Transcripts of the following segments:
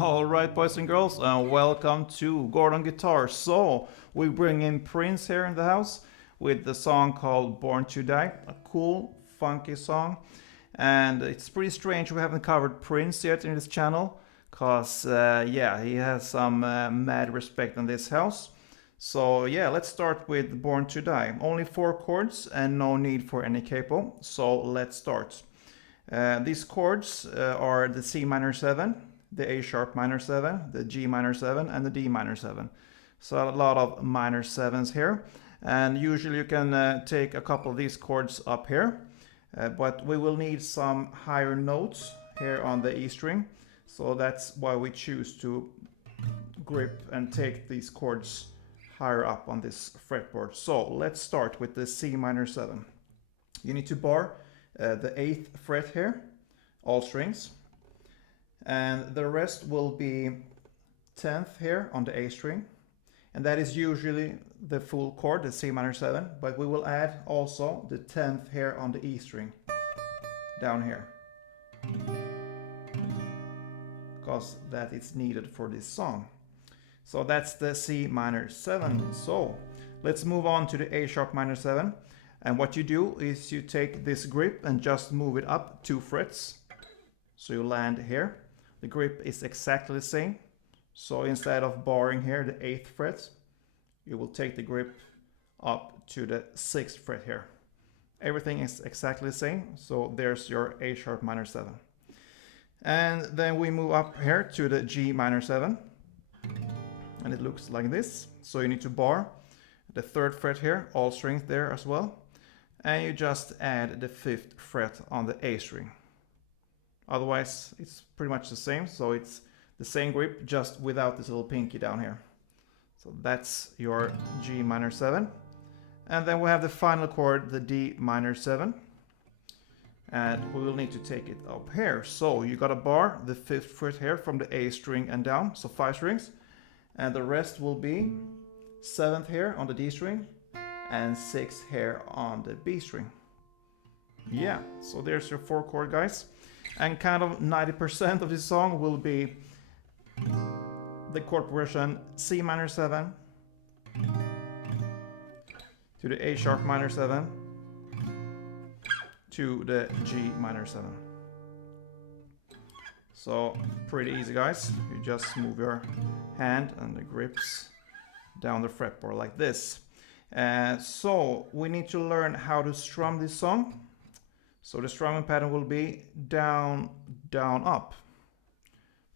Alright, boys and girls, welcome to Gordon Guitar. So, we bring in Prince here in the house with the song called Born to Die, a cool, funky song. And it's pretty strange we haven't covered Prince yet in this channel, because, yeah, he has some mad respect in this house. So, yeah, let's start with Born to Die. Only 4 chords and no need for any capo, so let's start. These chords are the C minor 7, the A sharp minor 7, the G minor 7, and the D minor 7. So a lot of minor 7s here. And usually you can take a couple of these chords up here. But we will need some higher notes here on the E string. So that's why we choose to grip and take these chords higher up on this fretboard. So let's start with the C minor 7. You need to bar the 8th fret here, all strings. And the rest will be 10th here on the A string. And that is usually the full chord, the C minor 7, but we will add also the 10th here on the E string, down here. Because that is needed for this song. So that's the C minor 7. So let's move on to the A sharp minor 7. And what you do is you take this grip and just move it up 2 frets. So you land here. The grip is exactly the same. So instead of barring here the 8th fret, you will take the grip up to the 6th fret here. Everything is exactly the same. So there's your A sharp minor 7. And then we move up here to the G minor 7. And it looks like this. So you need to bar the 3rd fret here, all strings there as well. And you just add the 5th fret on the A string. Otherwise, it's pretty much the same. So it's the same grip, just without this little pinky down here. So that's your G minor 7. And then we have the final chord, the D minor 7. And we will need to take it up here. So you got to bar the 5th fret here from the A string and down. So 5 strings. And the rest will be 7th here on the D string and 6th here on the B string. Yeah, so there's your 4 chord, guys. And kind of 90% of this song will be the chord progression C minor 7 to the A sharp minor 7 to the G minor 7. So pretty easy, guys. You just move your hand and the grips down the fretboard like this. So we need to learn how to strum this song. So the strumming pattern will be down, down, up.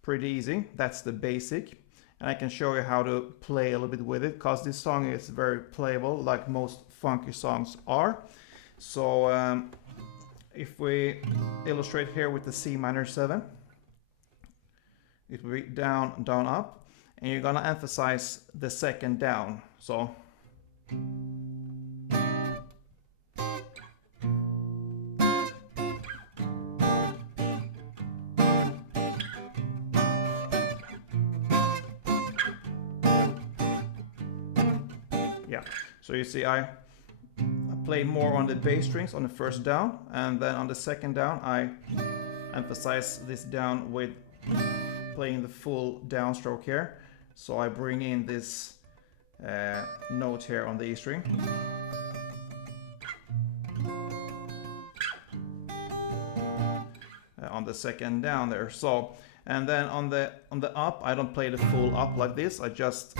Pretty easy. That's the basic. And I can show you how to play a little bit with it, because this song is very playable, like most funky songs are. So if we illustrate here with the C minor 7, it will be down, down, up. And you're gonna emphasize the second down. So yeah, so you see I play more on the bass strings on the first down, and then on the second down I emphasize this down with playing the full downstroke here. So I bring in this note here on the E string. On the second down there. So, and then on the up, I don't play the full up like this. I just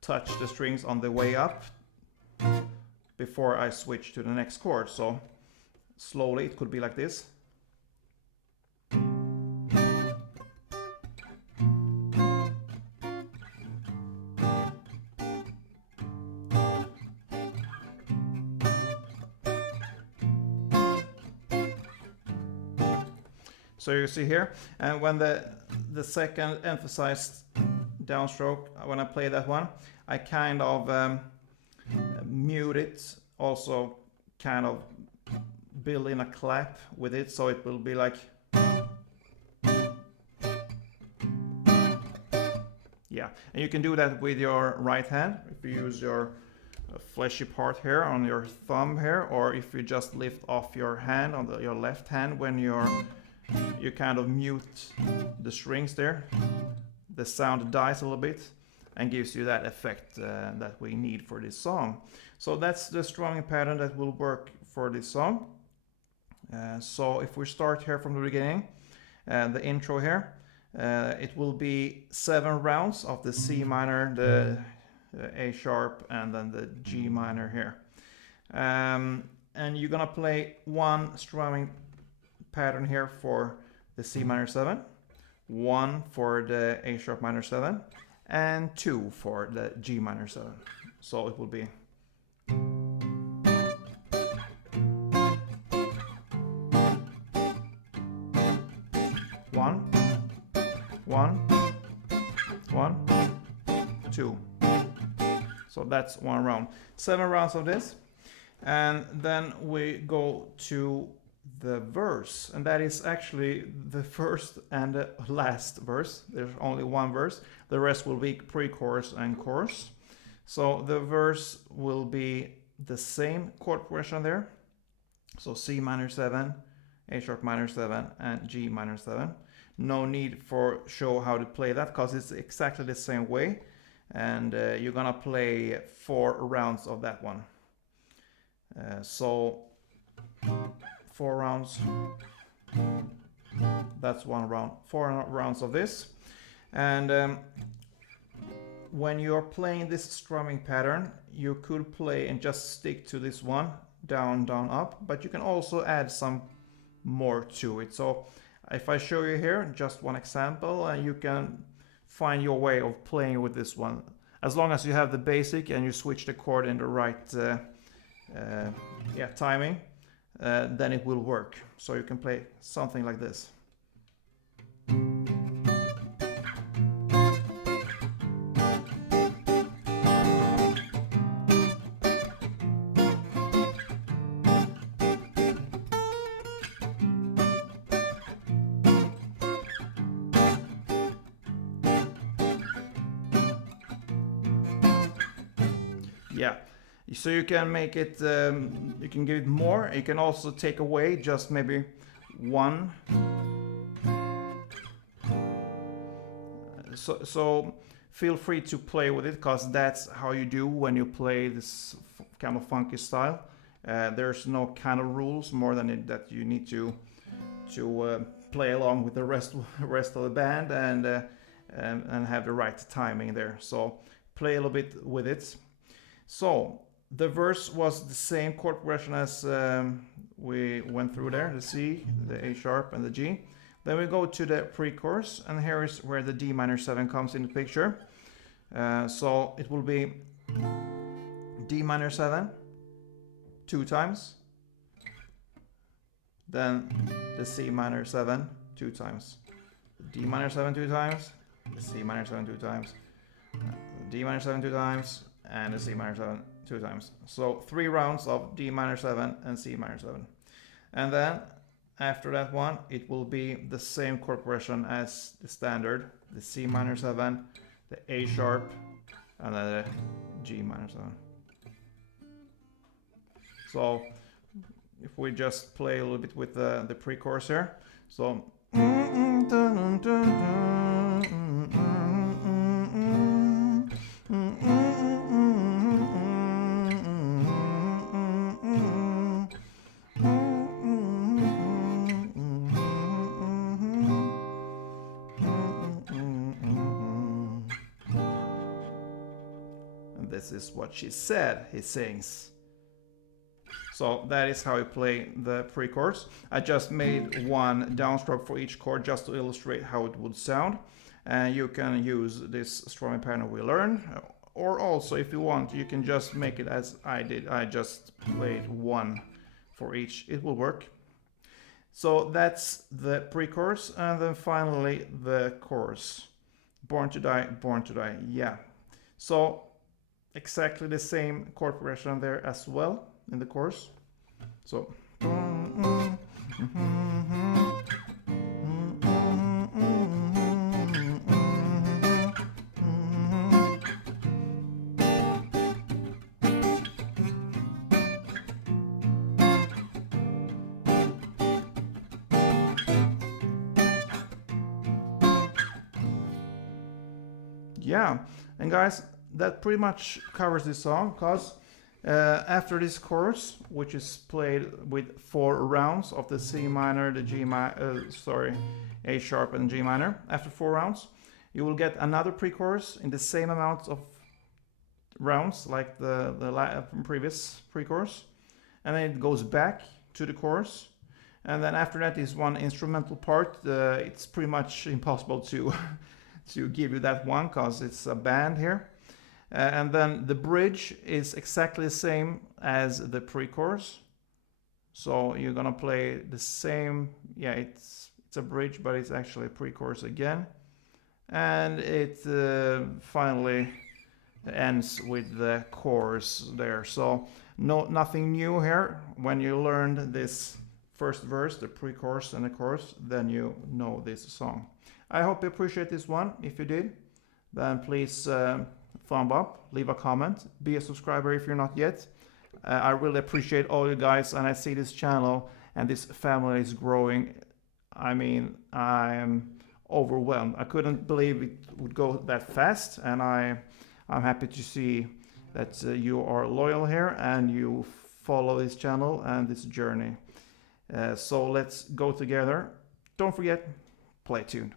touch the strings on the way up before I switch to the next chord. So slowly it could be like this. So you see here, and when the second emphasized downstroke, when I play that one, I kind of mute it, also kind of build in a clap with it, so it will be like, yeah. And you can do that with your right hand, if you use your fleshy part here on your thumb here, or if you just lift off your hand on your left hand when you're you kind of mute the strings there. The sound dies a little bit and gives you that effect that we need for this song. So that's the strumming pattern that will work for this song. So if we start here from the beginning, the intro here, it will be 7 rounds of the C minor, the A sharp, and then the G minor here. And you're gonna play 1 strumming pattern here for the C minor 7, 1 for the A sharp minor 7, and 2 for the G minor 7. So it will be one, 2. So that's 1 round. 7 rounds of this. And then we go to the verse, and that is actually the first and the last verse. There's only 1 verse. The rest will be pre-chorus and chorus. So the verse will be the same chord progression there. So C minor 7, A sharp minor 7, and G minor 7. No need for show how to play that because it's exactly the same way. And you're gonna play 4 rounds of that one. So 4 rounds, that's 1 round, 4 rounds of this. And when you're playing this strumming pattern, you could play and just stick to this one, down, down, up, but you can also add some more to it. So if I show you here, just one example, and you can find your way of playing with this one. As long as you have the basic and you switch the chord in the right timing, then it will work. So you can play something like this. Yeah, so you can make it, you can give it more, you can also take away just maybe 1. So feel free to play with it, because that's how you do when you play this kind of funky style. There's no kind of rules more than it, that you need to play along with the rest of the band and have the right timing there. So play a little bit with it. So the verse was the same chord progression as we went through there, the C, the A sharp, and the G. Then we go to the pre-chorus, and here is where the D minor 7 comes in the picture. So it will be D minor 7 2 times, then the C minor 7 2 times, D minor 7 2 times, the C minor 7 2 times, D minor 7 2 times, and the C minor 7 2 times. So 3 rounds of D minor 7 and C minor 7. And then after that one, it will be the same chord progression as the standard, the C minor 7, the A sharp, and then the G minor 7. So if we just play a little bit with the pre-chorus here. So this is what she said, he sings. So that is how you play the pre-chorus. I just made 1 downstroke for each chord just to illustrate how it would sound. And you can use this strumming pattern we learned, or also if you want, you can just make it as I did. I just played 1 for each. It will work. So that's the pre-chorus, and then finally the chorus. Born to die, born to die. Yeah. So exactly the same chord progression there as well in the chorus. So Yeah, and guys, that pretty much covers this song, because after this chorus, which is played with 4 rounds of the C minor, the A sharp and G minor, after 4 rounds, you will get another pre-chorus in the same amount of rounds like the previous pre-chorus, and then it goes back to the chorus, and then after that is one instrumental part. It's pretty much impossible to to give you that one because it's a band here. And then the bridge is exactly the same as the pre-chorus. So you're gonna play the same, yeah, it's a bridge, but it's actually a pre-chorus again. And it finally ends with the chorus there. So nothing new here. When you learned this first verse, the pre-chorus and the chorus, then you know this song. I hope you appreciate this one. If you did, then please thumb up, leave a comment, be a subscriber if you're not yet. I really appreciate all you guys, and I see this channel and this family is growing. I mean, I'm overwhelmed. I couldn't believe it would go that fast, and I'm happy to see that you are loyal here and you follow this channel and this journey. So let's go together. Don't forget, play tuned.